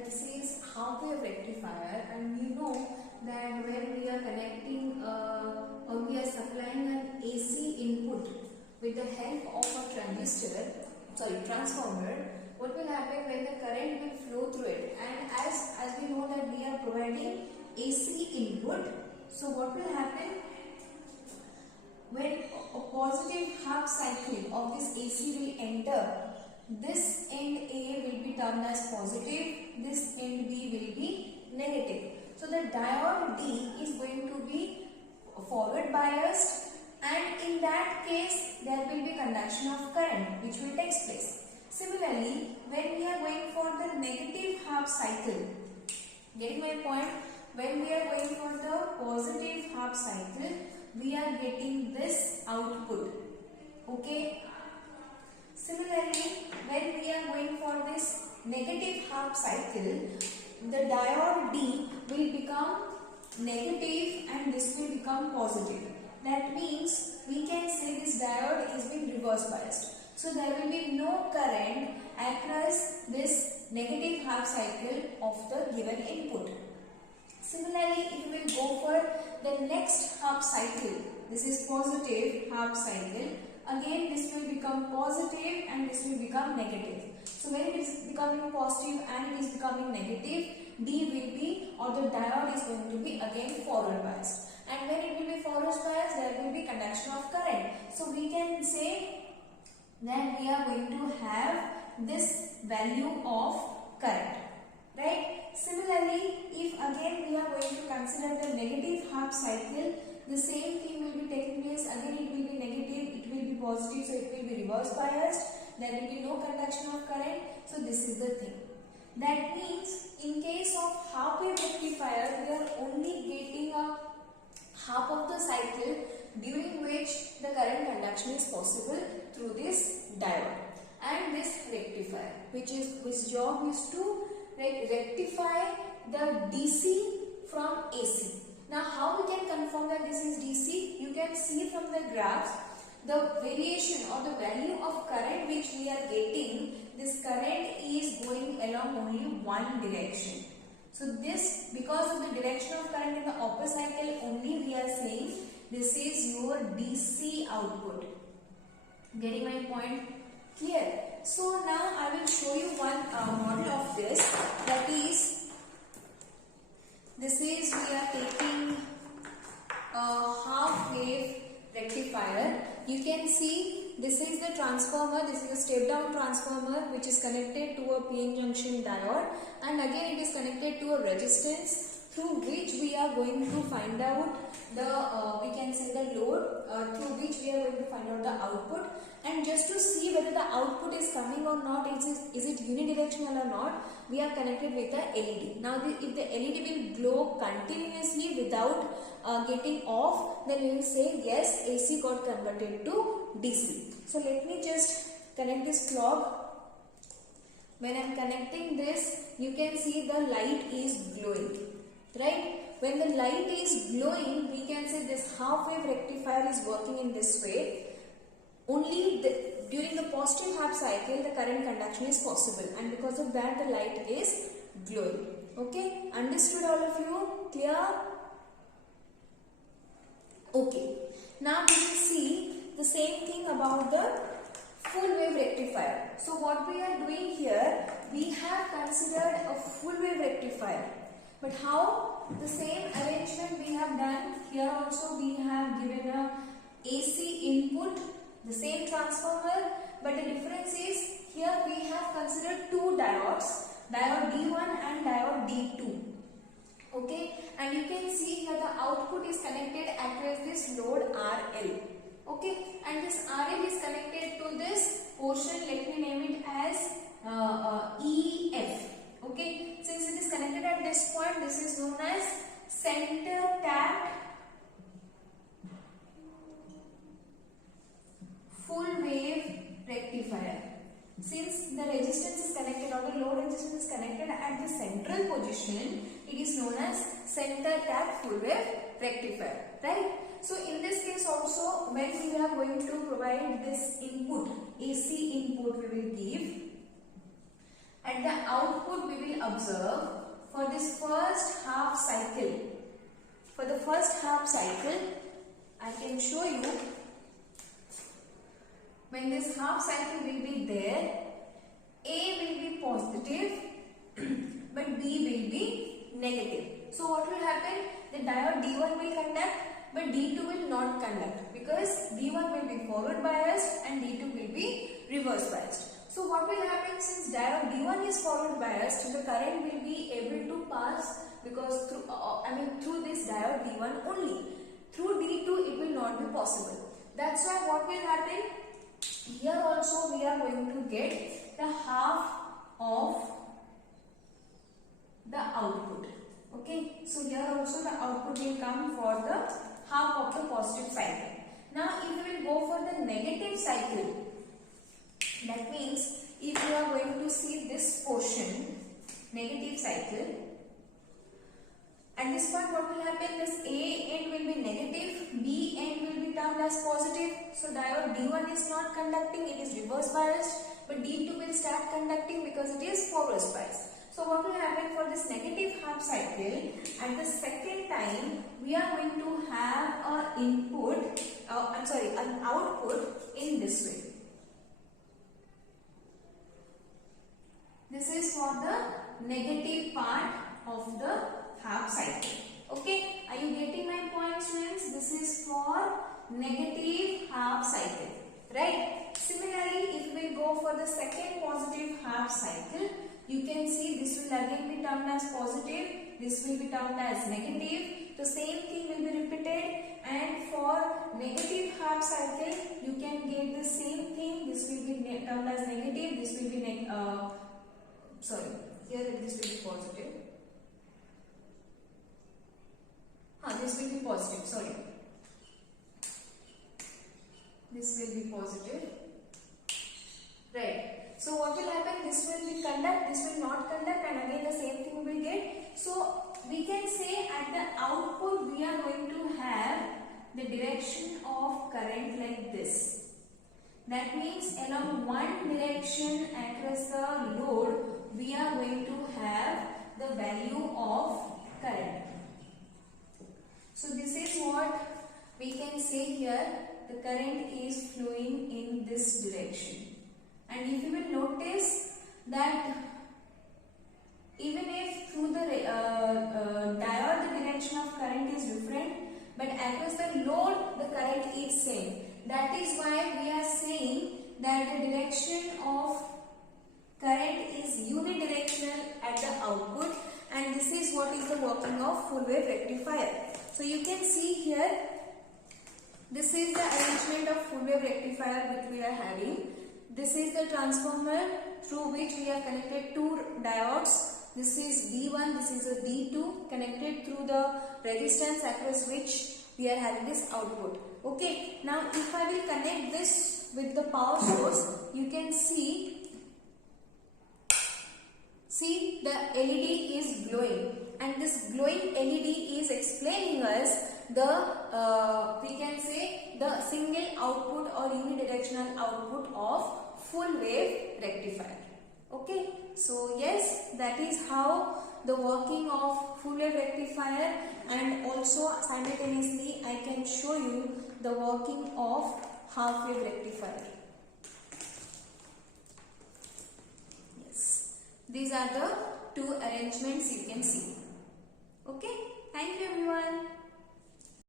that this is half wave rectifier, and you know that when we are connecting or we are supplying an AC input with the help of a transformer, what will happen when the current will flow through it? And as we know that we are providing AC input, so what will happen when a positive half cycle of this AC will enter? This end A will be termed as positive, this end B will be negative. So the diode D is going to be forward biased, and in that case there will be conduction of current which will take place. Similarly, when we are going for the negative half cycle, getting my point? When we are going for the positive half cycle, we are getting this output. Okay. Similarly, when we are going for this negative half cycle, the diode D will become negative and this will become positive. That means we can say this diode is being reverse biased. So there will be no current across this negative half cycle of the given input. Similarly, if we will go for the next half cycle, this is positive half cycle, again this will become positive and this will become negative. So when it is becoming positive and it is becoming negative, D will be, or the diode is going to be again forward biased. And when it will be forward biased, there will be conduction of current. So we can say that we are going to have this value of current, right? Similarly, if again we are going to consider the negative half cycle, the same thing will be taking place. Again it will be negative, it will be positive, so it will be reverse biased. There will be no conduction of current. So this is the thing. That means in case of half wave rectifier, we are only getting a half of the cycle during which the current conduction is possible through this diode and this rectifier, which job is to rectify the DC from AC. Now how we can confirm that this is DC? You can see from the graphs the variation or the value of current which we are getting. This current is going along only one direction. So this, because of the direction of current in the upper cycle only, we are saying this is your DC output. Getting my point? Clear? So now I will show you one model of this. That is, this is we are taking a half wave rectifier. You can see this is the transformer. This is a step down transformer which is connected to a PN junction diode, and again it is connected to a resistance through which we are going to find out the we can say the load, through which we are going to find out the output. And just to see whether the output is coming or not, is it unidirectional or not, we are connected with the LED. Now if the LED will glow continuously without getting off, then we will say yes, AC got converted to DC. So let me just connect this clock. When I am connecting this, you can see the light is glowing, right? When the light is glowing, we can say this half wave rectifier is working in this way. Only during the positive half cycle, the current conduction is possible, and because of that the light is glowing. Okay, understood all of you? Clear? Okay, now we will see the same thing about the full wave rectifier. So what we are doing here, we have considered a full wave rectifier. But how? The same arrangement we have done here also. We have given a AC input, the same transformer, but the difference is here we have considered two diodes, diode D1 and diode D2. Okay, and you can see here the output is connected across this load RL. Okay, and this RL is connected to this portion, let me name it as EF. Okay, since it is connected at this point, this is known as center tapped full wave rectifier. Since the resistance is connected or the load resistance is connected at the central position, it is known as center tapped full wave rectifier, right? So in this case also, when we are going to provide this input, AC input we will give, At the output we will observe for this first half cycle. For the first half cycle, I can show you when this half cycle will be there, A will be positive but B will be negative. So what will happen? The diode D1 will conduct but D2 will not conduct because D1 will be forward biased and D2 will be reverse biased. So what will happen, since diode D1 is forward biased, the current will be able to pass because through this diode D1 only. Through D2 it will not be possible. That's why what will happen? Here also we are going to get the half of the output. Okay, so here also the output will come for the half of the positive cycle. Now if we will go for the negative cycle, that means if you are going to see this portion, negative cycle, at this point what will happen? This A end will be negative, B end will be termed as positive. So diode D1 is not conducting, it is reverse biased, but D2 will start conducting because it is forward biased. So what will happen for this negative half cycle? At the second time, we are going to have an output in this way. This is for the negative part of the half cycle. Okay, are you getting my point, students? This is for negative half cycle, right? Similarly, if we go for the second positive half cycle, you can see this will again be termed as positive, this will be termed as negative. The same thing will be repeated, and for negative half cycle, you can get the same thing. This will be termed as negative, this will be here this will be positive. This will be positive, sorry. This will be positive. Right. So what will happen? This will be conduct, this will not conduct, and again the same thing we will get. So we can say at the output we are going to have the direction of current like this. That means along one direction across the load, we are going to have the value of current. So this is what we can say here, the current is flowing in this direction. And if you will notice that even if through the diode the direction of current is different, but across the load the current is same. That is why we are saying that the direction of current is unidirectional at the output, and this is what is the working of full wave rectifier. So you can see here, this is the arrangement of full wave rectifier which we are having. This is the transformer through which we have connected two diodes. This is D1, this is a D2 connected through the resistance across which we are having this output. Okay, now if I will connect this with the power source, you can see the LED is glowing, and this glowing LED is explaining us the we can say the single output or unidirectional output of full wave rectifier. Okay, so yes, that is how the working of full wave rectifier, and also simultaneously I can show you the working of half wave rectifier. Yes, these are the two arrangements you can see. Okay, thank you everyone.